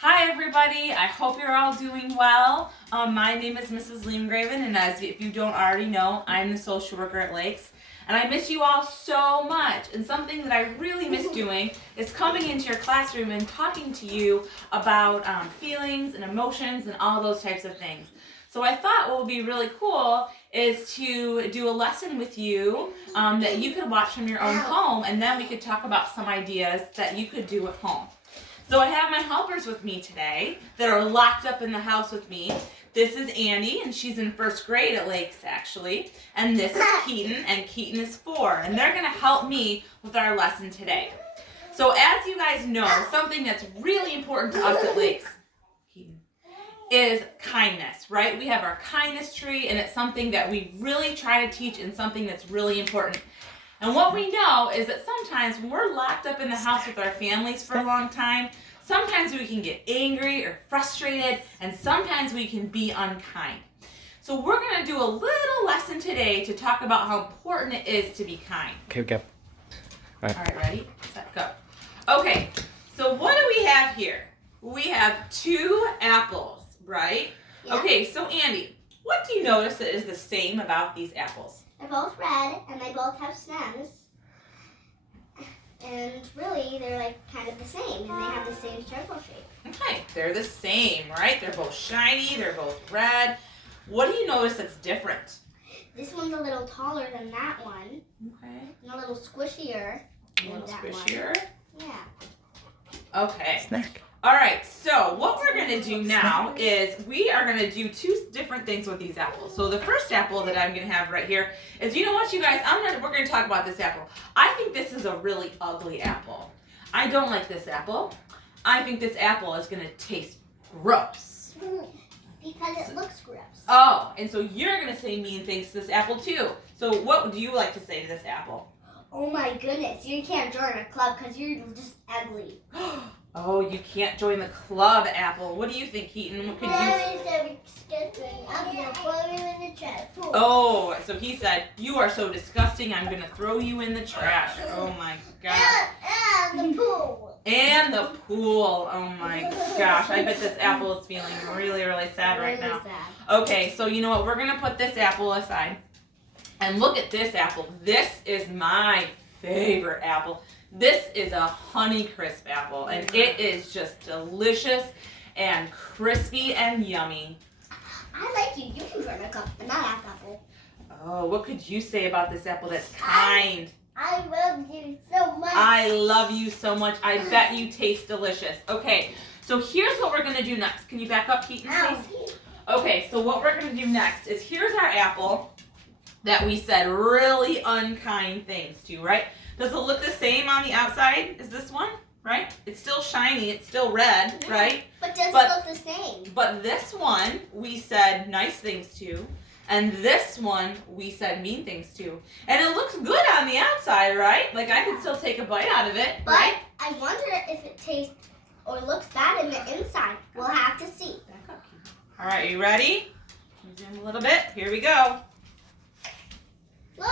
Hi everybody, I hope you're all doing well. My name is Mrs. Leemgraven, and if you don't already know, I'm the social worker at Lakes. And I miss you all so much. And something that I really miss doing is coming into your classroom and talking to you about feelings and emotions and all those types of things. So I thought what would be really cool is to do a lesson with you that you could watch from your own home, and then we could talk about some ideas that you could do at home. So I have my helpers with me today that are locked up in the house with me. This is Andy, and she's in first grade at Lakes, actually. And this is Keaton, and Keaton is 4. And they're going to help me with our lesson today. So as you guys know, something that's really important to us at Lakes, Keaton, is kindness, right? We have our kindness tree, and it's something that we really try to teach and something that's really important. And what we know is that sometimes when we're locked up in the house with our families for a long time, sometimes we can get angry or frustrated, and sometimes we can be unkind. So we're going to do a little lesson today to talk about how important it is to be kind. Okay, go. All right, ready, set, go. Okay, so what do we have here? We have 2 apples, right? Yeah. Okay, so Andy, what do you notice that is the same about these apples? They're both red, and they both have stems. And really, they're like kind of the same, and they have the same circle shape. Okay, they're the same, right? They're both shiny, they're both red. What do you notice that's different? This one's a little taller than that one. Okay. And a little squishier A than little that squishier. one. Yeah. Okay. Snack. All right, so what we're going to do now is we are going to do 2 different things with these apples. So the first apple that I'm going to have right here is, you know what, you guys, we're going to talk about this apple. I think this is a really ugly apple. I don't like this apple. I think this apple is going to taste gross. Because it looks gross. Oh, and so you're going to say mean things to this apple too. So what would you like to say to this apple? Oh my goodness, you can't join a club because you're just ugly. Oh, you can't join the club, Apple. What do you think, Keaton? What could you? I'm gonna throw you in the trash. Oh, so he said, "You are so disgusting. I'm gonna throw you in the trash." Oh my gosh. And the pool. And the pool. Oh my gosh. I bet this apple is feeling really, really sad right now. Okay, so you know what? We're gonna put this apple aside, and look at this apple. This is my favorite apple. This is a Honeycrisp apple, and it is just delicious and crispy and yummy. I like you. You can join a club, but not that apple. Oh, what could you say about this apple that's kind? I love you so much. I love you so much. I bet you taste delicious. Okay, so here's what we're going to do next. Can you back up, Keaton, please? Okay, so what we're going to do next is here's our apple that we said really unkind things to, right? Does it look the same on the outside as this one, right? It's still shiny, it's still red, Yeah. right? But does it look the same? But this one, we said nice things to, and this one, we said mean things to. And it looks good on the outside, right? Like I could still take a bite out of it, But right? I wonder if it tastes or looks bad in the inside. We'll have to see. Back up, Keaton. All right, you ready? Zoom a little bit. Here we go. Look.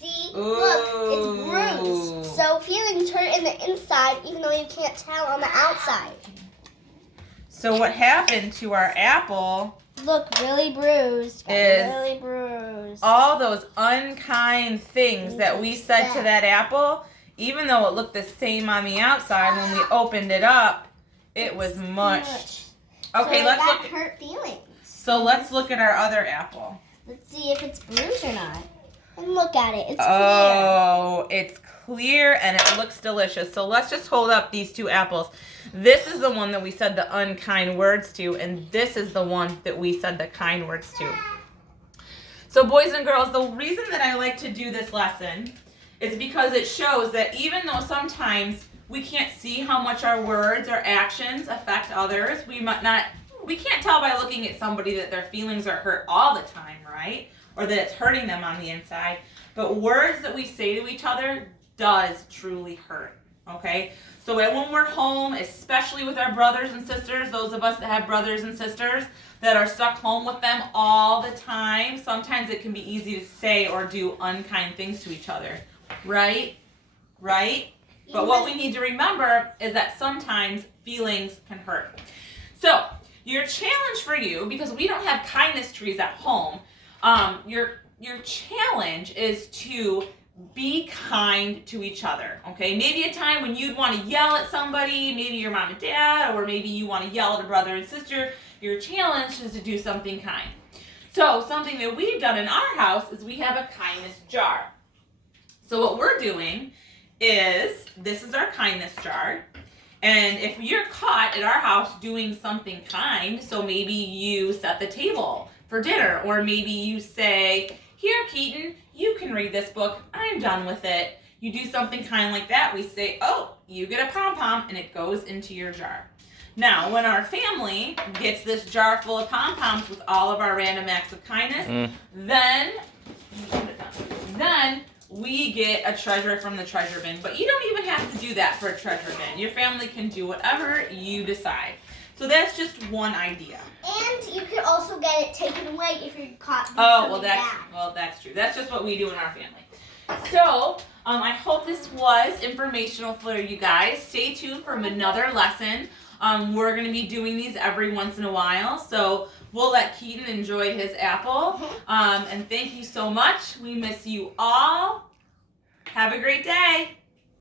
See? Look, it's bruised. So feelings hurt in the inside even though you can't tell on the outside. So what happened to our apple? Look, really bruised. Really bruised. All those unkind things that we said to that apple, even though it looked the same on the outside, when we opened it up, it was mushed. Okay, so let's that look. hurt feelings. So let's look at our other apple. Let's see if it's bruised or not. And look at it. It's Oh, it's clear and it looks delicious. So let's just hold up these 2 apples. This is the one that we said the unkind words to, and this is the one that we said the kind words to. So boys and girls, the reason that I like to do this lesson is because it shows that even though sometimes we can't see how much our words or actions affect others, we can't tell by looking at somebody that their feelings are hurt all the time, right? Or that it's hurting them on the inside. But words that we say to each other does truly hurt, okay? So when we're home, especially with our brothers and sisters, those of us that have brothers and sisters that are stuck home with them all the time, sometimes it can be easy to say or do unkind things to each other, right? Right? But what we need to remember is that sometimes feelings can hurt. So your challenge for you, because we don't have kindness trees at home, your challenge is to be kind to each other, okay? Maybe a time when you'd want to yell at somebody, maybe your mom and dad, or maybe you want to yell at a brother and sister. Your challenge is to do something kind. So something that we've done in our house is we have a kindness jar. So what we're doing is, this is our kindness jar. And if you're caught at our house doing something kind, so maybe you set the table for dinner, or maybe you say, here, Keaton, you can read this book. I'm done with it. You do something kind like that. We say, oh, you get a pom-pom, and it goes into your jar. Now, when our family gets this jar full of pom-poms with all of our random acts of kindness, then we get a treasure from the treasure bin. But you don't even have to do that for a treasure bin. Your family can do whatever you decide. So that's just one idea. And you could also get it taken away if you're caught doing something bad. That's true. That's just what we do in our family. So I hope this was informational for you guys. Stay tuned for another lesson. We're going to be doing these every once in a while. So we'll let Keaton enjoy his apple. And thank you so much. We miss you all. Have a great day.